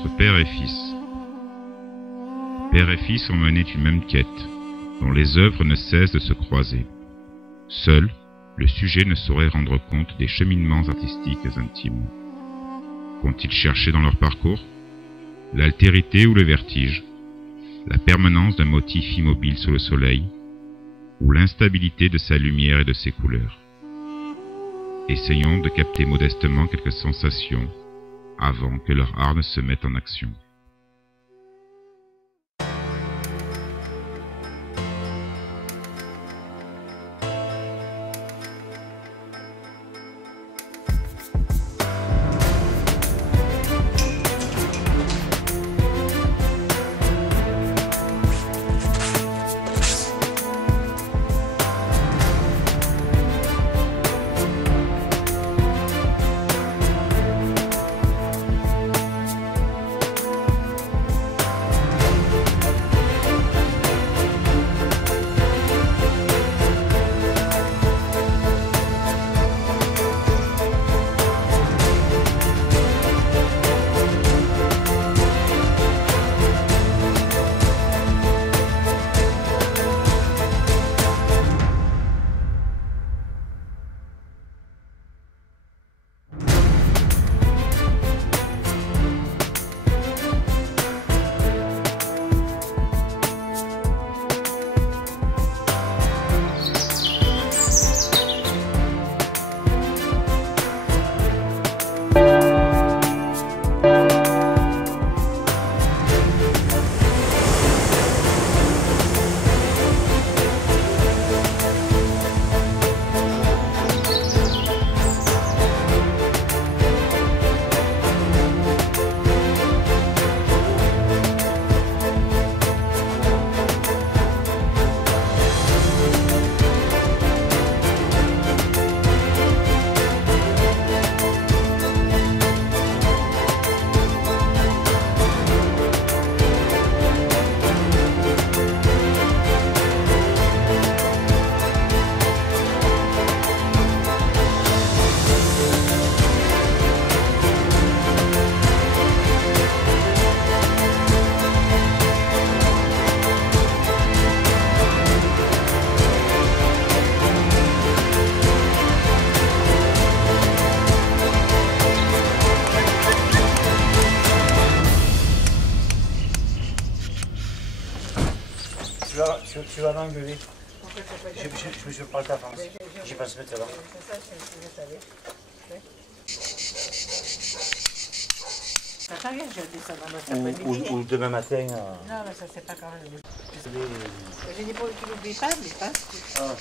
entre père et fils. Père et fils ont mené une même quête, dont les œuvres ne cessent de se croiser. Seul, le sujet ne saurait rendre compte des cheminements artistiques intimes. Qu'ont-ils cherché dans leur parcours? L'altérité ou le vertige? La permanence d'un motif immobile sur le soleil? Ou l'instabilité de sa lumière et de ses couleurs? Essayons de capter modestement quelques sensations avant que leur art ne se mette en action. Tu vas m'engueuler. Je parle ta France. J'ai pas se mettre là. Ça t'arrive, je dis ça dans notre après-midi. Ou demain matin. Non, mais ça c'est pas quand même. J'ai dit pour que tu n'oublies pas, mais pas. Ah.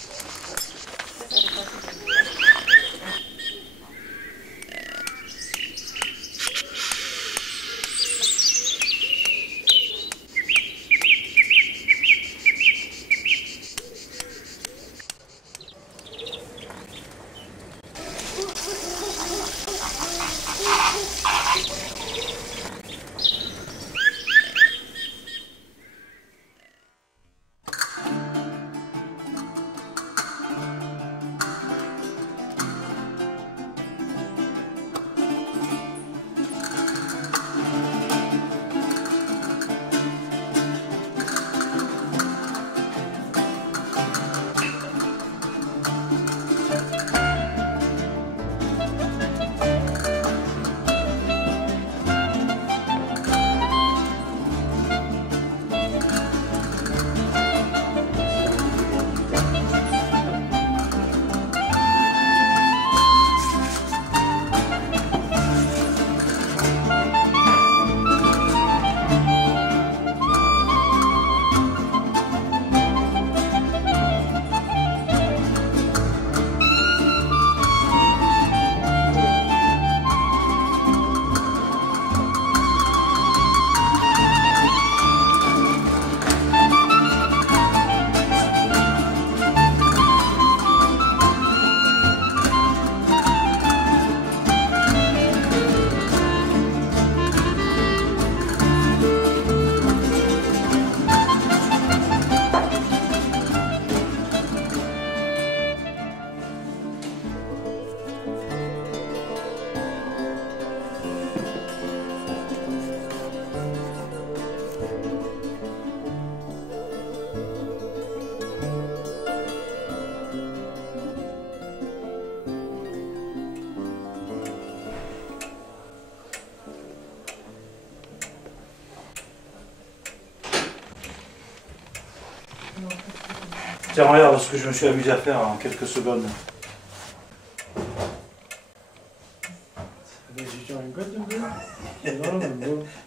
Tiens, regarde ce que je me suis amusé à faire en quelques secondes.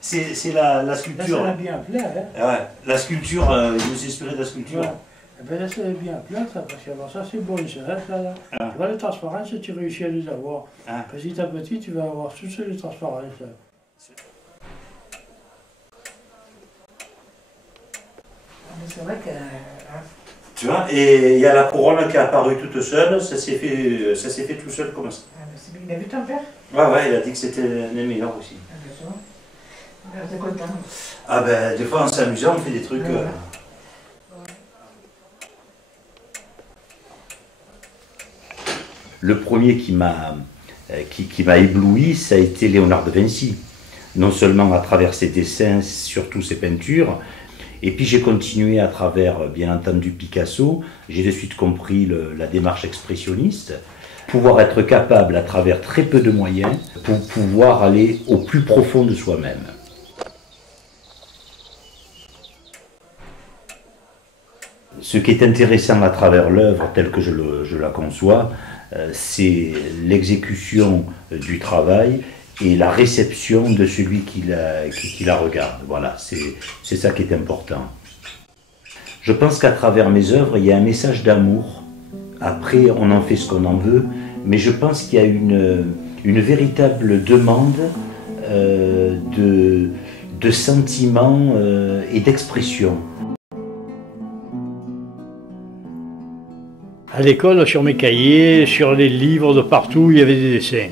C'est la sculpture. Là, c'est bien plat, hein. Ouais, la sculpture, je me suis inspiré de la sculpture. Ouais. Eh ben là, c'est bien plat, ça, parce que alors, ça, c'est bon, ça, là. Ah. Tu vois, les transparences, tu réussis à les avoir. Ah. Petit à petit, tu vas avoir toutes les transparences. C'est vrai que... Tu vois, et il y a la couronne qui est apparue toute seule, ça s'est fait tout seul comme ça. Il a vu ton père? Ouais, il a dit que c'était les meilleurs aussi. T'es content? Ah ben, des fois en s'amusant, on fait des trucs... Le premier qui m'a ébloui, ça a été Léonard de Vinci. Non seulement à travers ses dessins, surtout ses peintures, et puis j'ai continué à travers, bien entendu, Picasso. J'ai de suite compris la démarche expressionniste. Pouvoir être capable, à travers très peu de moyens, pour pouvoir aller au plus profond de soi-même. Ce qui est intéressant à travers l'œuvre telle que je la conçois, c'est l'exécution du travail et la réception de celui qui la regarde. Voilà, c'est ça qui est important. Je pense qu'à travers mes œuvres, il y a un message d'amour. Après, on en fait ce qu'on en veut, mais je pense qu'il y a une véritable demande de sentiments et d'expression. À l'école, sur mes cahiers, sur les livres, de partout, il y avait des dessins.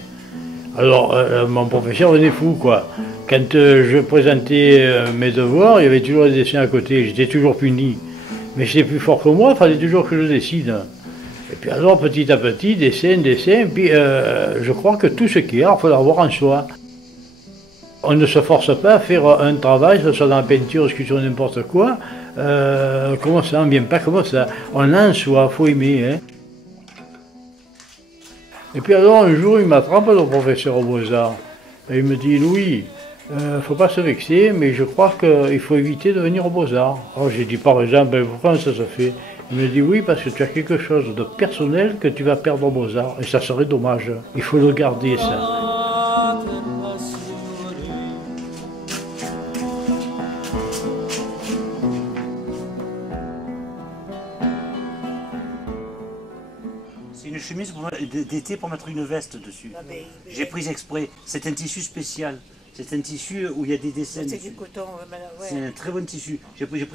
Alors, mon professeur venait fou, quoi. Quand je présentais mes devoirs, il y avait toujours des dessins à côté. J'étais toujours puni. Mais j'étais plus fort que moi, il fallait toujours que je décide. Et puis alors, petit à petit, dessin, puis je crois que tout ce qu'il y a, il faut l'avoir en soi. On ne se force pas à faire un travail, que ce soit dans la peinture, sculpture, n'importe quoi. Comment ça, on ne vient pas comme ça. On a en soi, il faut aimer. Hein. Et puis alors un jour, il m'attrape, le professeur aux Beaux-Arts. Et il me dit, Louis, il ne faut pas se vexer, mais je crois qu'il faut éviter de venir aux Beaux-Arts. Alors j'ai dit, par exemple, pourquoi ça se fait? Il me dit, oui, parce que tu as quelque chose de personnel que tu vas perdre aux Beaux-Arts. Et ça serait dommage. Il faut le garder, ça. C'est une chemise d'été pour mettre une veste dessus. J'ai pris exprès. C'est un tissu spécial. C'est un tissu où il y a des dessins. C'est du coton, ouais. C'est un très bon tissu. J'ai pris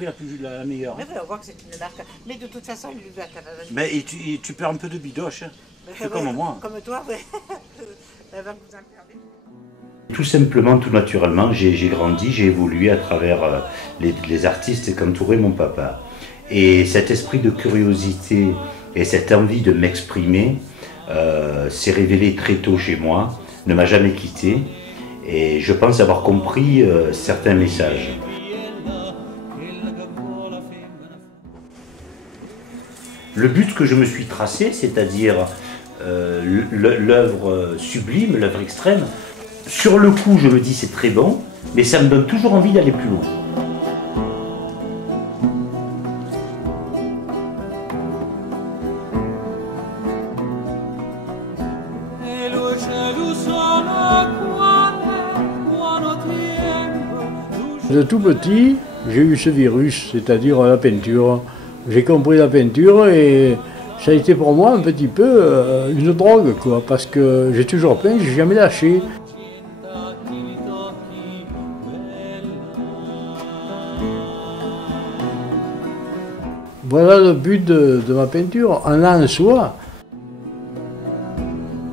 la meilleure. Mais on va voir que c'est une marque. Mais de toute façon, il lui doit Mais tu perds un peu de bidoche. Hein. C'est comme moi. Comme toi, oui. Elle va vous en perdre. Tout simplement, tout naturellement, j'ai grandi, j'ai évolué à travers les artistes qu'entourait mon papa. Et cet esprit de curiosité et cette envie de m'exprimer s'est révélé très tôt chez moi, ne m'a jamais quitté. Et je pense avoir compris certains messages. Le but que je me suis tracé, c'est-à-dire l'œuvre sublime, l'œuvre extrême, sur le coup je me dis c'est très bon, mais ça me donne toujours envie d'aller plus loin. De tout petit, j'ai eu ce virus, c'est-à-dire la peinture. J'ai compris la peinture et ça a été pour moi un petit peu une drogue, quoi, parce que j'ai toujours peint, j'ai jamais lâché. Voilà le but de ma peinture, en a en soi.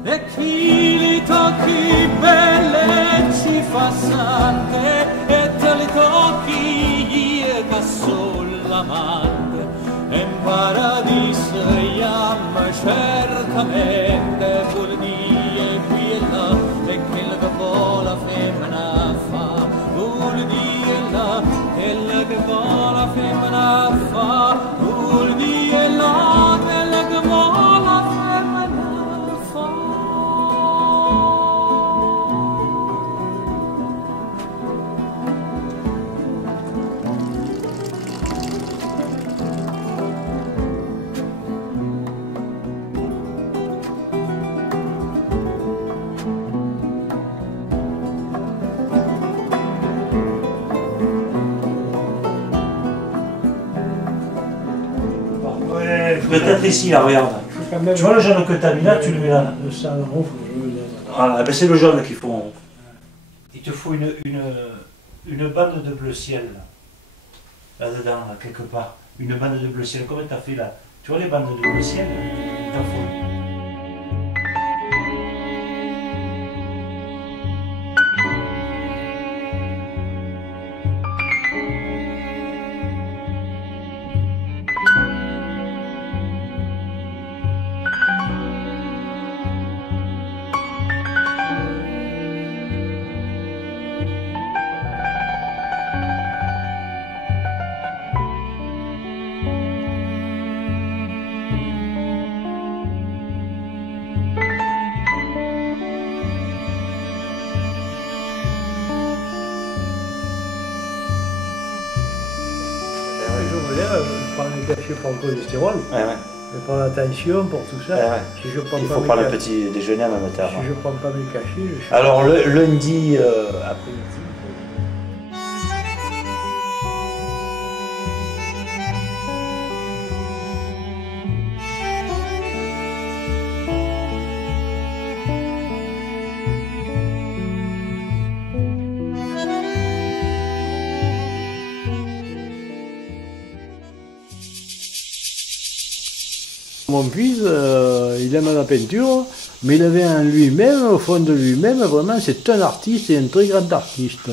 E chi li tocchi belle ci fa sante e te li tocchi che solamente in paradiso iam certamente vuol dire quella e quella che vuole la femmina fa vuol dire la quella che vuole la femmina fa vuol dire la quella che vuole la femmina fa. Peut-être ici, là, regarde. Tu vois le jaune que tu as mis là, tu le mets là. Le sang rouge, Voilà, ben c'est le jaune qu'il faut. Il te faut une bande de bleu ciel, là-dedans, là, quelque part. Une bande de bleu ciel. Comment tu as fait là? Tu vois les bandes de bleu ciel? Il t'en faut. Je prends les cachets pour le cholestérol, je prends la tension pour tout ça. Si je prends Il pas faut mes prendre le cachets- petit déjeuner en même temps. Si je prends pas mes cachets, je suis... Alors le lundi après-midi. Mon fils, il aime la peinture, mais il avait en lui-même, au fond de lui-même, vraiment, c'est un artiste et un très grand artiste.